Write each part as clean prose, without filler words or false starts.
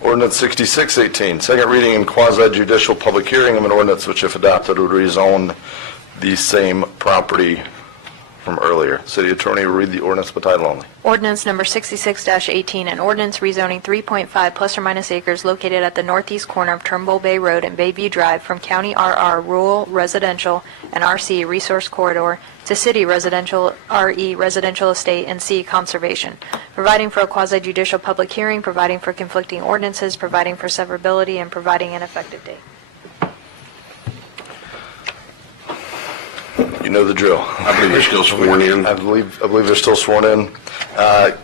Ordinance 6618, second reading and quasi-judicial public hearing of an ordinance which, if adopted, would rezone the same property from earlier. City Attorney will read the ordinance by title only. Ordinance number 66-18, an ordinance rezoning 3.5 plus or minus acres located at the northeast corner of Turnbull Bay Road and Bayview Drive from County RR Rural Residential and RC Resource Corridor to City Residential RE Residential Estate and C Conservation, providing for a quasi-judicial public hearing, providing for conflicting ordinances, providing for severability, and providing an effective date. You know the drill. I believe they're still sworn in. I believe they're still sworn in.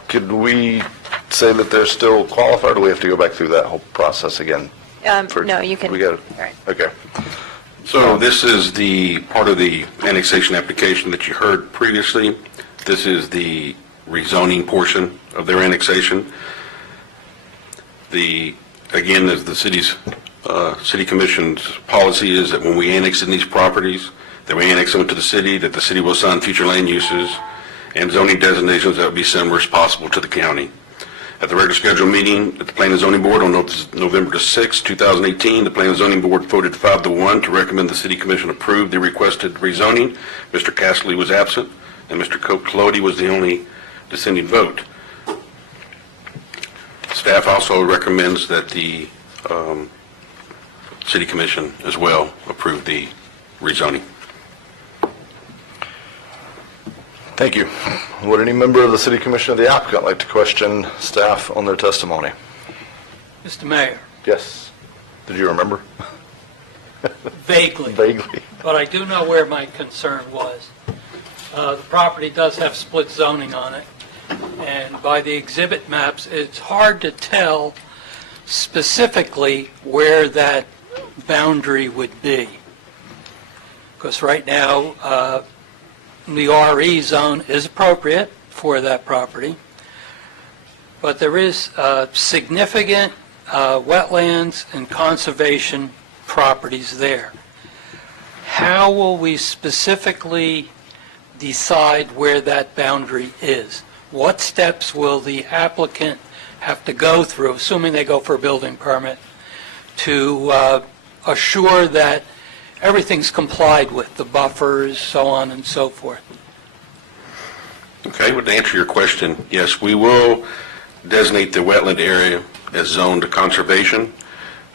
Could we say that they're still qualified, or do we have to go back through that whole process again? No, you can. We got it. All right. Okay. So this is the part of the annexation application that you heard previously. This is the rezoning portion of their annexation. Again, as the city commission's policy is that when we annex in these properties, that we annex them to the city, that the city will assign future land uses and zoning designations that would be similar as possible to the county. At the regular scheduled meeting at the Planning and Zoning Board on November 6, 2018, the Planning and Zoning Board voted 5-1 to recommend the City Commission approve the requested rezoning. Mr. Castley was absent, and Mr. Colodi was the only dissenting vote. Staff also recommends that the City Commission as well approve the rezoning. Thank you. Would any member of the City Commission or the applicant like to question staff on their testimony? Mr. Mayor, Yes. Did you remember? vaguely, Vaguely. but I do know where my concern was. The property does have split zoning on it, and by the exhibit maps, it's hard to tell specifically where that boundary would be. Because right now, the RE zone is appropriate for that property, but there is significant wetlands and conservation properties there. How will we specifically decide where that boundary is? What steps will the applicant have to go through, assuming they go for a building permit, to assure that everything's complied with, the buffers, so on and so forth? Okay, well, to answer your question, yes, we will designate the wetland area as zoned to conservation.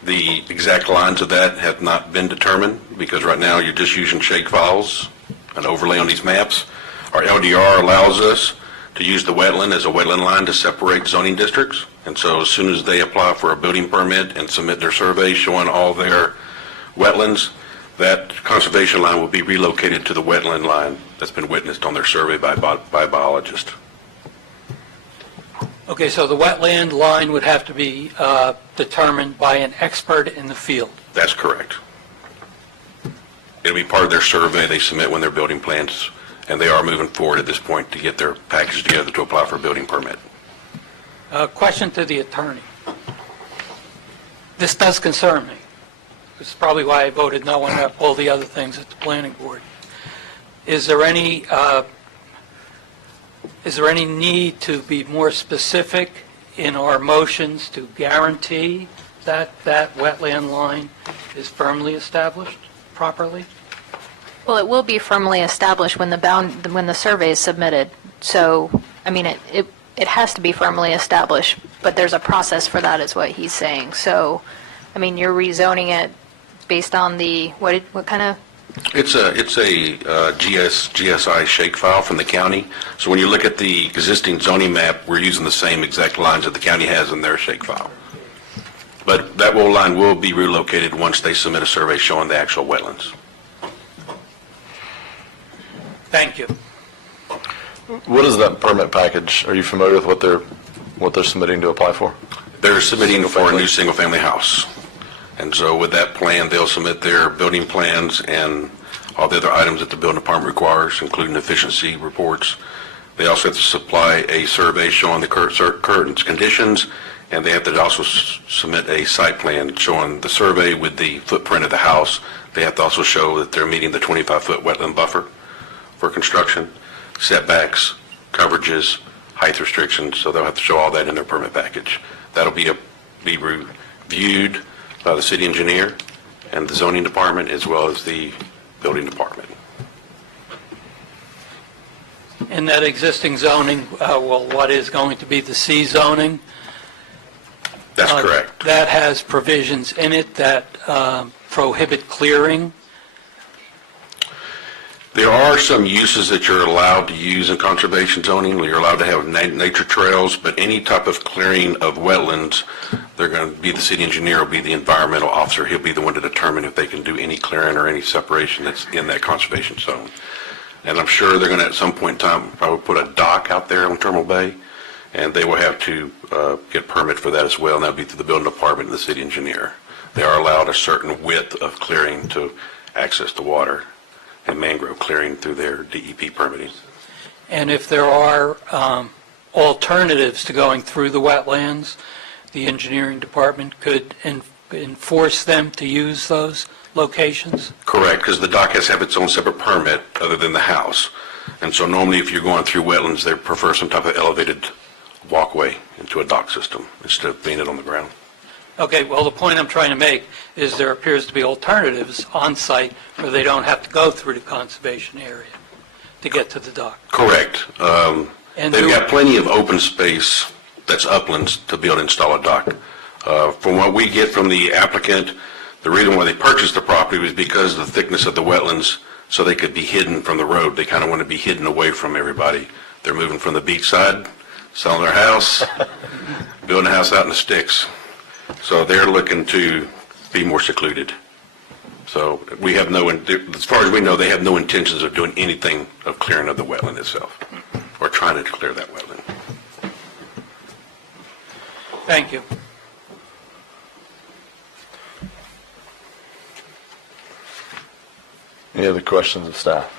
The exact lines of that have not been determined because right now you're just using shake files and overlay on these maps. Our LDR allows us to use the wetland as a wetland line to separate zoning districts. And so as soon as they apply for a building permit and submit their survey showing all their wetlands, that conservation line will be relocated to the wetland line that's been witnessed on their survey by a biologist. Okay, so the wetland line would have to be determined by an expert in the field. That's correct. It'll be part of their survey they submit when they're building plans, and they are moving forward at this point to get their package together to apply for a building permit. Question to the attorney. This does concern me. This is probably why I voted no on all the other things at the planning board. Is there any need to be more specific in our motions to guarantee that that wetland line is firmly established properly? Well, it will be firmly established when the survey is submitted. So, I mean, it has to be firmly established, but there's a process for that, is what he's saying. So, I mean, you're rezoning it based on the, what kind of? It's a GSI shake file from the county. So when you look at the existing zoning map, we're using the same exact lines that the county has in their shake file. But that line will be relocated once they submit a survey showing the actual wetlands. Thank you. What is that permit package? Are you familiar with what they're submitting to apply for? They're submitting for a new single-family house. And so with that plan, they'll submit their building plans and all the other items that the building department requires, including efficiency reports. They also have to supply a survey showing the current conditions, and they have to also submit a site plan showing the survey with the footprint of the house. They have to also show that they're meeting the 25-foot wetland buffer for construction, setbacks, coverages, height restrictions, so they'll have to show all that in their permit package. That'll be be reviewed by the city engineer and the zoning department, as well as the building department. In that existing zoning, what is going to be the C zoning? That's correct. That has provisions in it that prohibit clearing. There are some uses that you're allowed to use in conservation zoning. You're allowed to have nature trails, but any type of clearing of wetlands, they're going to be the city engineer, will be the environmental officer. He'll be the one to determine if they can do any clearing or any separation that's in that conservation zone. And I'm sure they're going to, at some point in time, probably put a dock out there on Terminal Bay, and they will have to get a permit for that as well, and that'll be through the building department and the city engineer. They are allowed a certain width of clearing to access the water and mangrove clearing through their DEP permitting. And if there are alternatives to going through the wetlands, the engineering department could enforce them to use those locations? Correct, because the dock has to have its own separate permit other than the house. And so normally if you're going through wetlands, they prefer some type of elevated walkway into a dock system instead of being it on the ground. Okay, well, the point I'm trying to make is there appears to be alternatives on site where they don't have to go through the conservation area to get to the dock. Correct. And They've who- got plenty of open space that's uplands to be able to install a dock. From what we get from the applicant, the reason why they purchased the property was because of the thickness of the wetlands, so they could be hidden from the road. They kind of want to be hidden away from everybody. They're moving from the beach side, selling their house, building a house out in the sticks. So they're looking to be more secluded. So we have no, as far as we know, they have no intentions of doing anything of clearing of the wetland itself, or trying to clear that wetland. Thank you. Any other questions of staff?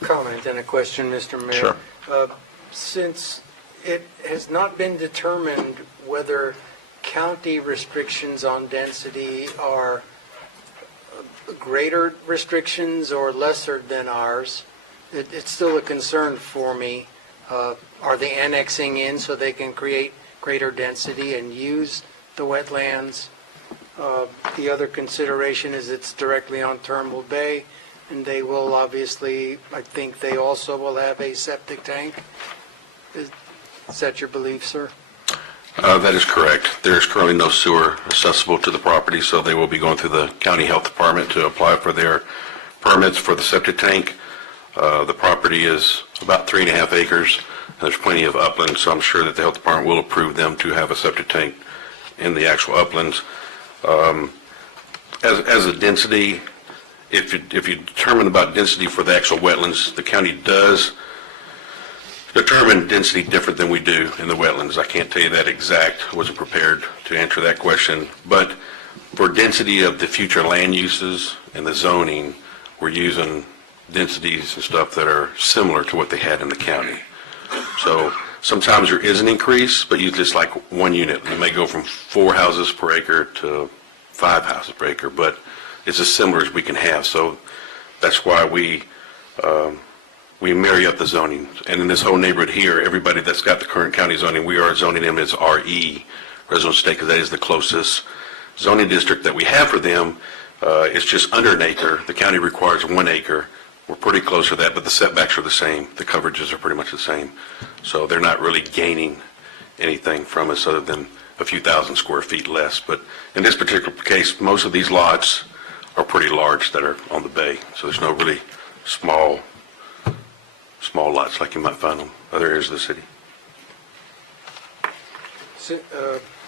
Comment and a question, Mr. Mayor. Sure. Since it has not been determined whether county restrictions on density are greater restrictions or lesser than ours, it's still a concern for me. Are they annexing in so they can create greater density and use the wetlands? The other consideration is it's directly on Turnbull Bay, and they will obviously, I think they also will have a septic tank. Is that your belief, sir? That is correct. There is currently no sewer accessible to the property, so they will be going through the county health department to apply for their permits for the septic tank. The property is about 3.5 acres. There's plenty of uplands, so I'm sure that the health department will approve them to have a septic tank in the actual uplands. As a density, if you determine about density for the actual wetlands, the county does determine density different than we do in the wetlands. I can't tell you that exact. I wasn't prepared to answer that question. But for density of the future land uses and the zoning, we're using densities and stuff that are similar to what they had in the county. So sometimes there is an increase, but usually it's like one unit. You may go from 4 houses per acre to 5 houses per acre, but it's as similar as we can have. So that's why we marry up the zoning. And in this whole neighborhood here, everybody that's got the current county zoning, we are zoning them as RE, residential estate, because that is the closest zoning district that we have for them. It's just under an acre. The county requires 1 acre. We're pretty close to that, but the setbacks are the same. The coverages are pretty much the same. So they're not really gaining anything from us other than a few thousand square feet less. But in this particular case, most of these lots are pretty large that are on the bay. So there's no really small lots like you might find in other areas of the city.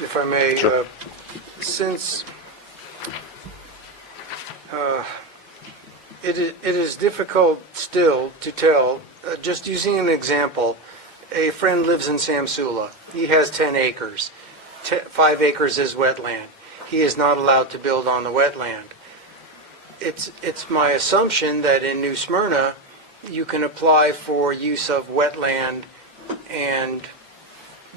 If I may, Sure. Since it is difficult still to tell, just using an example, a friend lives in Samsula. He has 10 acres. 5 acres is wetland. He is not allowed to build on the wetland. It's my assumption that in New Smyrna, you can apply for use of wetland and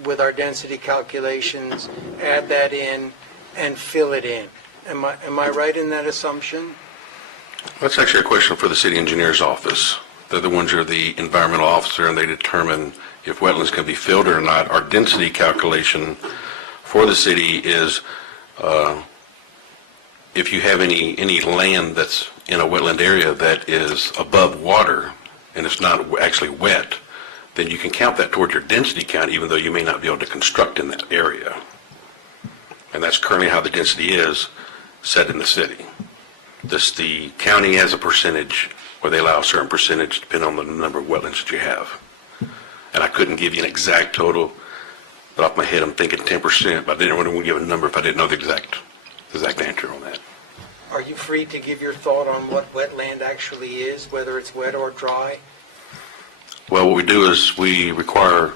with our density calculations, add that in and fill it in. Am I right in that assumption? That's actually a question for the city engineer's office. They're the ones who are the environmental officer, and they determine if wetlands can be filled or not. Our density calculation for the city is if you have any land that's in a wetland area that is above water and it's not actually wet, then you can count that toward your density count, even though you may not be able to construct in that area. And that's currently how the density is set in the city. The county has a percentage where they allow a certain percentage depending on the number of wetlands that you have. And I couldn't give you an exact total, but off my head I'm thinking 10%, but I didn't want to give a number if I didn't know the exact answer on that. Are you free to give your thought on what wetland actually is, whether it's wet or dry? Well, what we do is we rely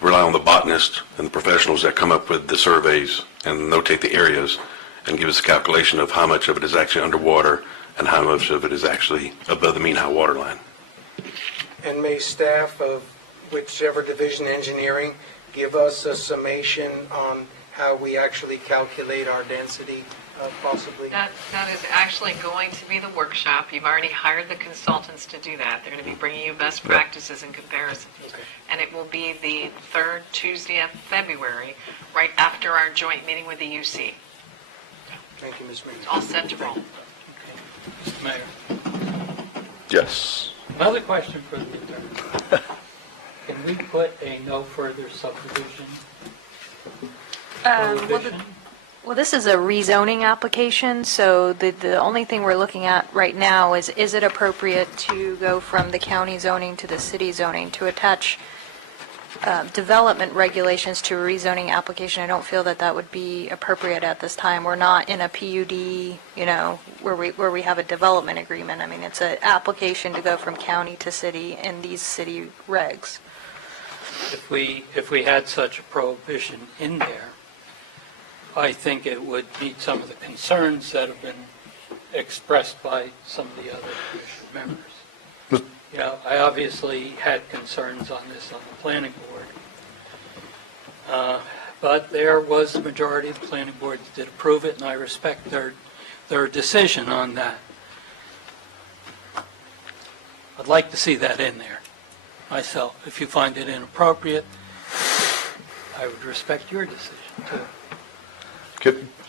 on the botanists and the professionals that come up with the surveys and notate the areas and give us a calculation of how much of it is actually underwater and how much of it is actually above the mean high water line. And may staff of whichever division engineering give us a summation on how we actually calculate our density, possibly? That is actually going to be the workshop. You've already hired the consultants to do that. They're going to be bringing you best practices and comparisons. Okay. And it will be the third Tuesday of February, right after our joint meeting with the UC. Thank you, Ms. Means. All set to roll. Mr. Mayor, Yes. another question for the attorney. Can we put a no further subdivision prohibition? Well, this is a rezoning application, so the only thing we're looking at right now is it appropriate to go from the county zoning to the city zoning to attach development regulations to a rezoning application? I don't feel that that would be appropriate at this time. We're not in a PUD, where we have a development agreement. I mean, it's an application to go from county to city in these city regs. If we had such a prohibition in there, I think it would meet some of the concerns that have been expressed by some of the other commission members. I obviously had concerns on this on the planning board. But there was the majority of the planning board that did approve it, and I respect their decision on that. I'd like to see that in there myself. If you find it inappropriate, I would respect your decision too.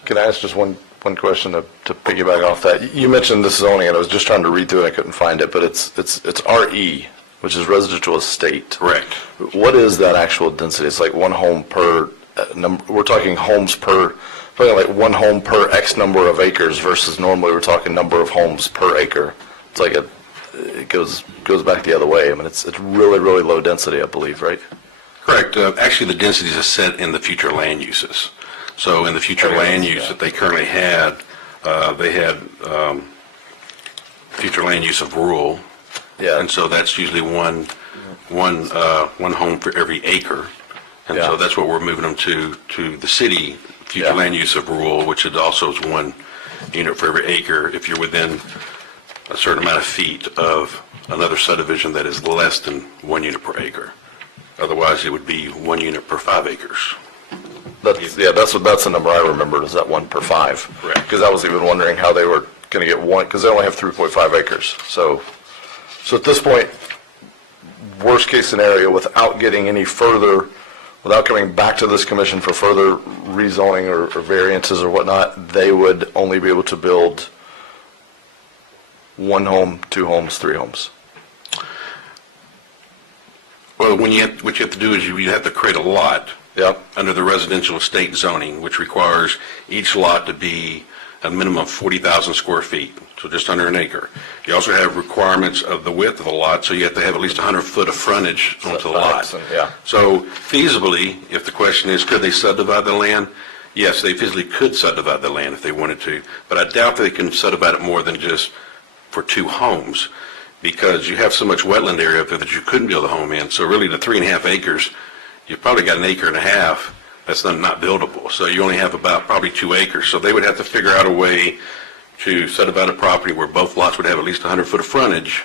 Can I ask just one question to piggyback off that? You mentioned this zoning, and I was just trying to read through it, I couldn't find it, but it's RE, which is residential estate. Correct. What is that actual density? It's like one home per, we're talking homes per, like one home per X number of acres versus normally we're talking number of homes per acre. It's like it goes back the other way. I mean, it's really, really low density, I believe, right? Correct. Actually, the densities are set in the future land uses. So in the future land use that they currently had, they had future land use of rural. Yeah. And so that's usually one home for every acre. And so Yeah. that's what we're moving them to the city, future Yeah. land use of rural, which it also is one unit for every acre if you're within a certain amount of feet of another subdivision that is less than 1 unit per acre. Otherwise, it would be 1 unit per 5 acres. That's the number I remembered, is that 1 per 5. Correct. Because I was even wondering how they were going to get one, because they only have 3.5 acres. So at this point, worst case scenario, without getting any further, without coming back to this commission for further rezoning or variances or whatnot, they would only be able to build 1 home, 2 homes, 3 homes. Well, what you have to do is you have to create a lot. Yep. Under the residential estate zoning, which requires each lot to be a minimum of 40,000 square feet, so just under an acre. You also have requirements of the width of the lot, so you have to have at least 100 foot of frontage onto the lot. Setbacks, yeah. So feasibly, if the question is, could they subdivide the land? Yes, they physically could subdivide the land if they wanted to, but I doubt they can subdivide it more than just for 2 homes, because you have so much wetland area up there that you couldn't build a home in. So really, the 3.5 acres, you've probably got 1.5 acres that's not buildable. So you only have about probably 2 acres. So they would have to figure out a way to subdivide a property where both lots would have at least 100 foot of frontage,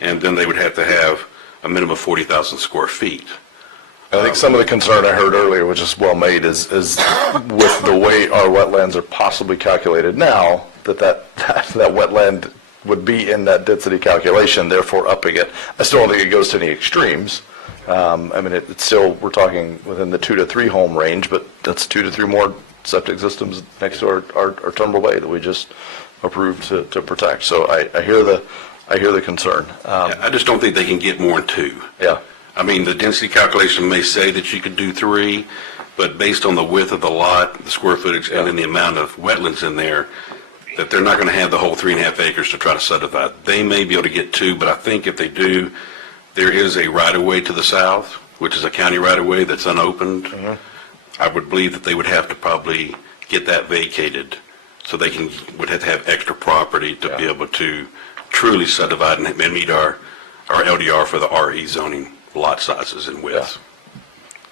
and then they would have to have a minimum of 40,000 square feet. I think some of the concern I heard earlier, which is well made, is with the way our wetlands are possibly calculated now, that wetland would be in that density calculation, therefore upping it. I still don't think it goes to any extremes, I mean, it's still, we're talking within the 2 to 3 home range, but that's 2 to 3 more septic systems next to our Turnbull Bay that we just approved to protect. So I hear the concern. I just don't think they can get more than 2. Yeah, I mean, the density calculation may say that you could do 3, but based on the width of the lot, the square footage, and then the amount of wetlands in there, that they're not going to have the whole 3.5 acres to try to subdivide. They may be able to get 2, but I think if they do, there is a right-of-way to the south, which is a county right-of-way that's unopened. I would believe that they would have to probably get that vacated, so they would have to have extra property to be able to truly subdivide and meet our LDR for the RE zoning lot sizes and widths.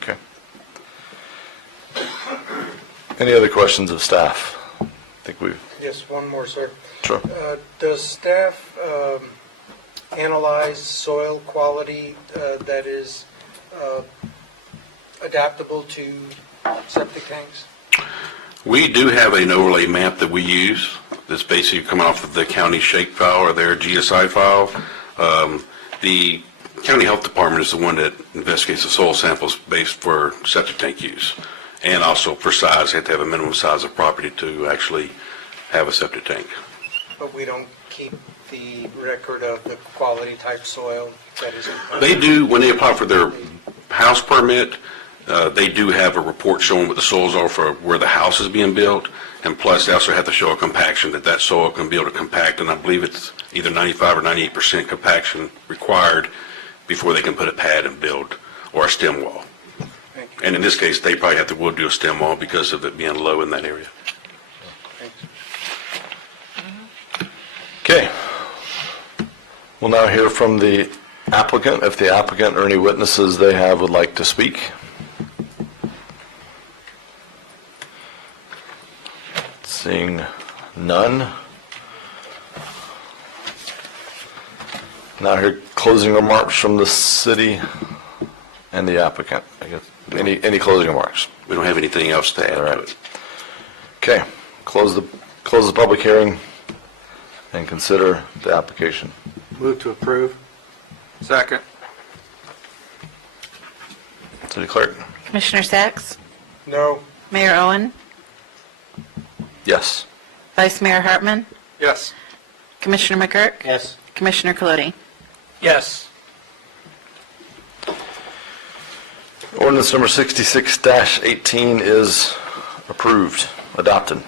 okay. Any other questions of staff? I think we've, Yes, one more, sir. sure. Does staff analyze soil quality that is adaptable to septic tanks? We do have an overlay map that we use that's basically coming off of the county shake file or their GSI file. The county health department is the one that investigates the soil samples based for septic tank use. And also for size, they have to have a minimum size of property to actually have a septic tank. But we don't keep the record of the quality type soil that is. They do, when they apply for their house permit, they do have a report showing what the soils are for where the house is being built, and plus they also have to show a compaction, that soil can be able to compact, and I believe it's either 95 or 98% compaction required before they can put a pad and build, or a stem wall. Thank you. And in this case, they probably will do a stem wall because of it being low in that area. Thanks. Okay. We'll now hear from the applicant, if the applicant or any witnesses they have would like to speak. Seeing none. Now hear closing remarks from the city and the applicant. I guess, any closing remarks? We don't have anything else to add All to right. it. Okay, close the public hearing and consider the application. Move to approve. Second. City Clerk? Commissioner Sacks? No. Mayor Owen? Yes. Vice Mayor Hartman? Yes. Commissioner McGurk? Yes. Commissioner Colodi? Yes. Ordinance number 66-18 is approved, adopted.